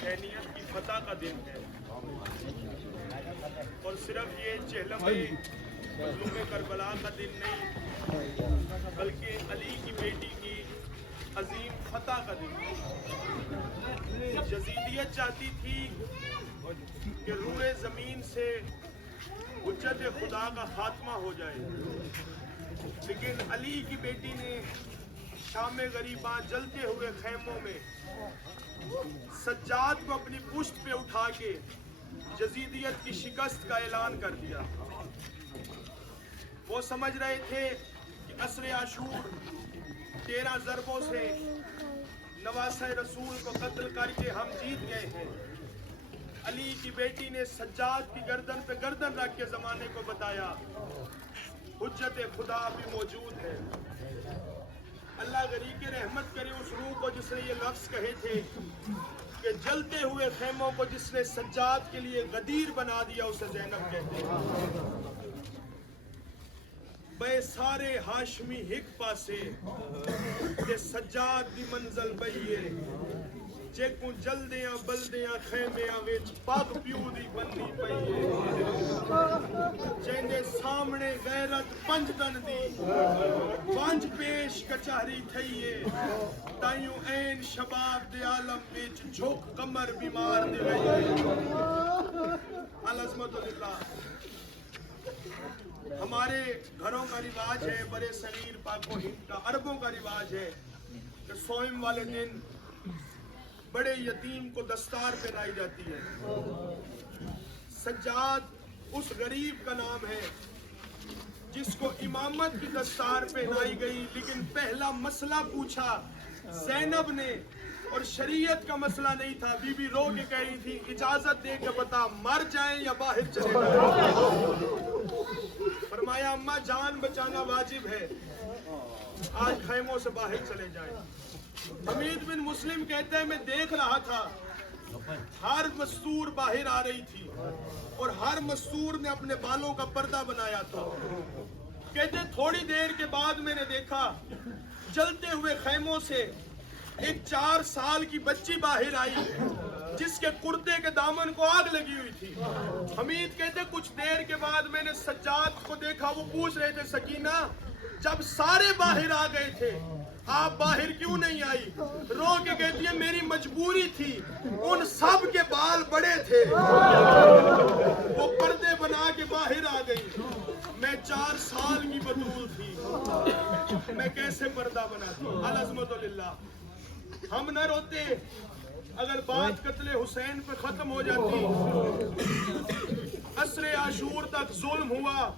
حسینیت کی فتح کا دن ہے، اور صرف یہ چہلم مظلوم کربلا کا دن نہیں، بلکہ علی کی بیٹی کی عظیم فتح کا دن ہے۔ یزیدیت چاہتی تھی کہ روئے زمین سے حجت خدا کا خاتمہ ہو جائے، لیکن علی کی بیٹی نے شام غریباں جلتے ہوئے خیموں میں سجاد کو اپنی پشت پہ اٹھا کے یزیدیت کی شکست کا اعلان کر دیا۔ وہ سمجھ رہے تھے کہ عصر عاشور 13 ضربوں سے نواسہ رسول کو قتل کر کے ہم جیت گئے ہیں۔ علی کی بیٹی نے سجاد کی گردن پہ گردن رکھ کے زمانے کو بتایا حجت خدا بھی موجود ہے۔ اللہ غریق رحمت کرے اس روح کو جس نے یہ لفظ کہے تھے کہ جلتے ہوئے خیموں کو جس نے سجاد کے لیے غدیر بنا دیا اسے زینب کہتے ہیں۔ بے سارے ہاشمی ہک پاسے کہ سجاد دی منزل بئیے جے کو جلدیاں بلدیاں خیمیاں ویچ پاک پیو دی بننی پئیے جیندے سامنے غیرت پنج دن دی پنج پیش کچہری تھئیے تائیوں این شباب دے عالم ویچ جھوک کمر بیمار دے گئیے۔ العظمت للہ۔ ہمارے گھروں کا رواج ہے، برے صغیر پاک و ہند کا، عربوں کا رواج ہے کہ سوئم والے دن بڑے یتیم کو دستار پہنائی جاتی ہے۔ سجاد اس غریب کا نام ہے جس کو امامت کی دستار پہنائی گئی، لیکن پہلا مسئلہ پوچھا زینب نے، اور شریعت کا مسئلہ نہیں تھا۔ بی بی رو کے کہہ رہی تھی اجازت دے کے بتا مر جائیں یا باہر چلے جائیں۔ فرمایا اماں جان بچانا واجب ہے، آج خیموں سے باہر چلے جائیں۔ حمید بن مسلم کہتے ہیں میں دیکھ رہا تھا ہر مستور باہر آ رہی تھی اور ہر مستور نے اپنے بالوں کا پردہ بنایا تھا۔ کہتے تھوڑی دیر کے بعد میں نے دیکھا جلتے ہوئے خیموں سے ایک 4 سال کی بچی باہر آئی جس کے کرتے کے دامن کو آگ لگی ہوئی تھی۔ حمید کہتے کچھ دیر کے بعد میں نے سجاد کو دیکھا، وہ پوچھ رہے تھے سکینہ جب سارے باہر آ گئے تھے آپ باہر کیوں نہیں آئی؟ رو کے کہتی ہے میری مجبوری تھی، ان سب کے بال بڑے تھے، وہ پردے بنا کے باہر آ گئی، میں 4 سال کی بطول تھی، میں کیسے پردہ بناتی؟ العظمت للہ۔ ہم نہ روتے اگر بات قتل حسین پہ ختم ہو جاتی، عصر عاشور تک ظلم ہوا،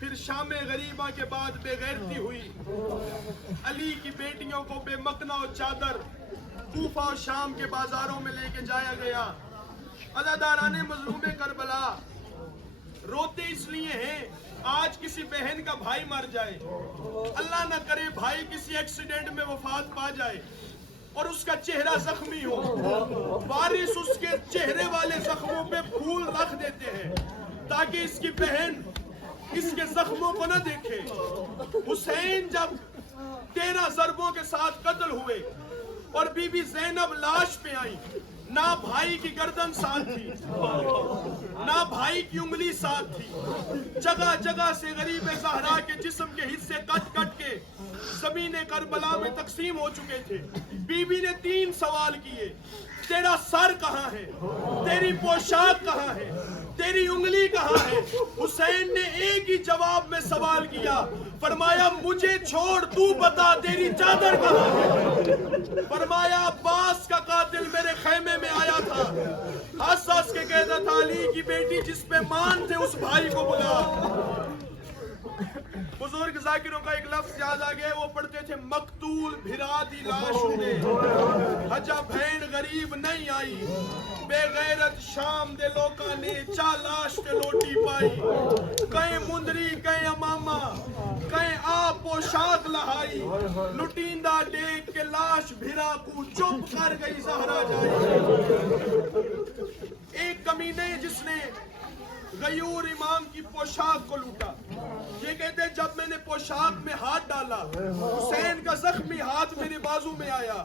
پھر شام غریبہ کے بعد بے غیرتی ہوئی، علی کی بیٹیوں کو بے مکنا و چادر کوفہ و شام کے بازاروں میں لے کے جایا گیا۔ عزاداران مظلوم کربلا روتے اس لیے ہیں آج کسی بہن کا بھائی مر جائے، اللہ نہ کرے بھائی کسی ایکسیڈنٹ میں وفات پا جائے اور اس کا چہرہ زخمی ہو، وارث اس کے چہرے والے زخموں پہ پھول رکھ دیتے ہیں تاکہ اس کی بہن اس کے زخموں کو نہ دیکھے۔ حسین جب 13 ضربوں کے ساتھ قتل ہوئے اور بی بی زینب لاش پہ آئی، نہ بھائی کی گردن ساتھ تھی نہ بھائی کی انگلی ساتھ تھی، جگہ جگہ سے غریب زہرا کے جسم کے حصے کٹ کٹ کے زمین کربلا میں تقسیم ہو چکے تھے۔ بی بی نے 3 سوال کیے، تیرا سر کہاں ہے، تیری پوشاک کہاں ہے، تیری انگلی کہاں ہے؟ حسین نے ایک ہی جواب میں سوال کیا، فرمایا مجھے چھوڑ تو بتا تیری چادر کہاں ہے؟ فرمایا عباس کا قاتل میرے خیمے میں آیا تھا، ہنس ہنس کے کہتا تھا علی کی بیٹی جس پہ مان تھے اس بھائی کو بلا۔ بزرگ ذاکروں کا ایک لفظ یاد آ گیا، وہ پڑھتے تھے مقتول بھرا دی لاش دے حجا بھین غریب نہیں آئی، بے غیرت شام دے لوکاں نے چا لاش تے لوٹی پائی، کہیں مندری کہیں امامہ کہیں آپ پوشاک لہائی، لٹیندہ دیکھ کے لاش بھرا کو چپ کر گئی زہرا جائی۔ ایک کمینے جس نے غیور امام کی پوشاک کو لوٹا، یہ کہتے ہیں جب میں نے پوشاک میں ہاتھ ڈالا حسین کا زخمی ہاتھ میرے بازو میں آیا،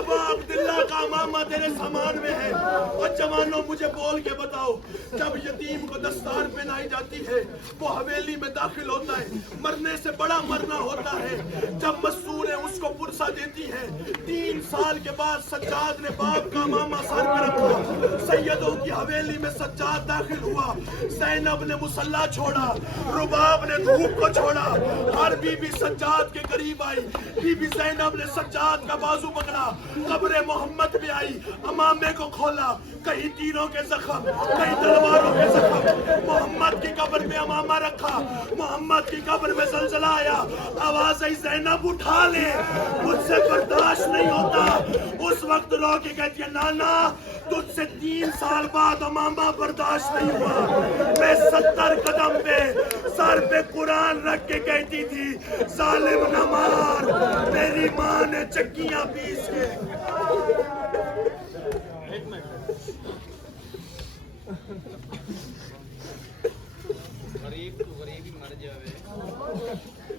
ابا عبداللہ کا امامہ تیرے سامان میں ہے. اور جوانوں مجھے بول کے بتاؤ, جب یتیم کو دستار پہنائی جاتی ہے وہ حویلی میں داخل ہوتا ہے, مرنے سے بڑا مرنا ہوتا ہے. جب مسوریں اس کو پرسہ دیتی ہیں, 3 سال کے بعد سجاد نے باپ کا امامہ سر پہ رکھا. سیدوں کی حویلی میں سجاد داخل ہوا. زینب نے مصلی چھوڑا, رباب نے دھوپ کو چھوڑا. ہر بی بی سجاد کے قریب آئی. بی بی زینب نے سجاد کا بازو پکڑا. قبر محمد میں آئی, امامے کو کھولا. کہیں تیروں کے زخم, کہیں تلواروں کے زخم. محمد کی قبر میں امامہ رکھا. محمد کی قبر میں زلزلہ آیا. آواز آئی, زینب اٹھا لے, مجھ سے برداشت نہیں ہوتا. اس وقت رو کے کہتی ہے, نانا تجھ سے 3 سال بعد امامہ برداشت نہیں ہوا. میں 70 قدم پہ سر پہ قرآن رکھ کے کہتی تھی, ظالم نہ مار. میری ماں نے چکیاں پیس کے. غریب تو غریب ہی مر جاوے.